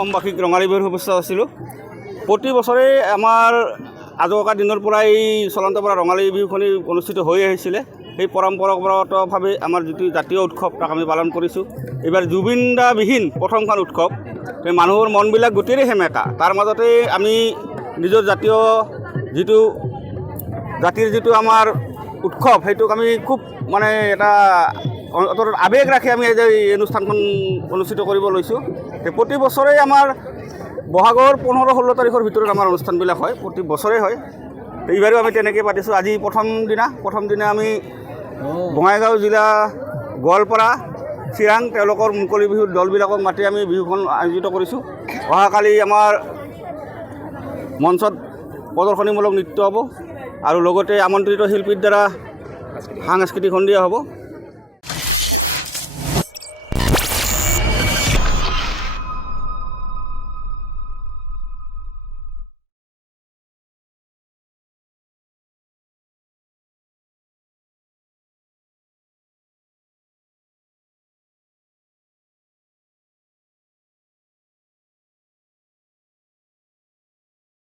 অসমবাসীক ৰঙালী বিহুৰ শুভেচ্ছা আছিলোঁ। প্ৰতি বছৰে আমাৰ আজোককা দিনৰ পৰাই এই চলন্তপাৰা ৰঙালী বিহুখনি অনুষ্ঠিত হৈ আহিছিলে। সেই পৰম্পৰাগতভাৱে আমাৰ যিটো জাতীয় উৎসৱ তাক আমি পালন কৰিছোঁ। এইবাৰ জুবিন দা বিহীন প্ৰথমখন উৎসৱ, মানুহৰ মনবিলাক গোটেই সেমেকা। তাৰ মাজতে আমি নিজৰ জাতিৰ যিটো আমাৰ উৎসৱ সেইটোক আমি খুব মানে এটা আৱেগ ৰাখি আমি এই অনুষ্ঠানখন অনুষ্ঠিত কৰিব লৈছোঁ। প্ৰতি বছৰেই আমাৰ বহাগৰ 15-16 তাৰিখৰ ভিতৰত আমাৰ অনুষ্ঠানবিলাক হয়, প্ৰতি বছৰে হয়। এইবাৰো আমি তেনেকৈ পাতিছোঁ। আজি প্ৰথম দিনা আমি বঙাইগাঁও জিলা গোৱালপাৰা চিৰাং তেওঁলোকৰ মুকলি বিহুৰ দলবিলাকক মাতি আমি বিহুখন আয়োজিত কৰিছোঁ। অহাকালি আমাৰ মঞ্চত প্ৰদৰ্শনীমূলক নৃত্য হ'ব আৰু লগতে আমন্ত্ৰিত শিল্পীৰ দ্বাৰা সাংস্কৃতিক সন্ধিয়া হ'ব।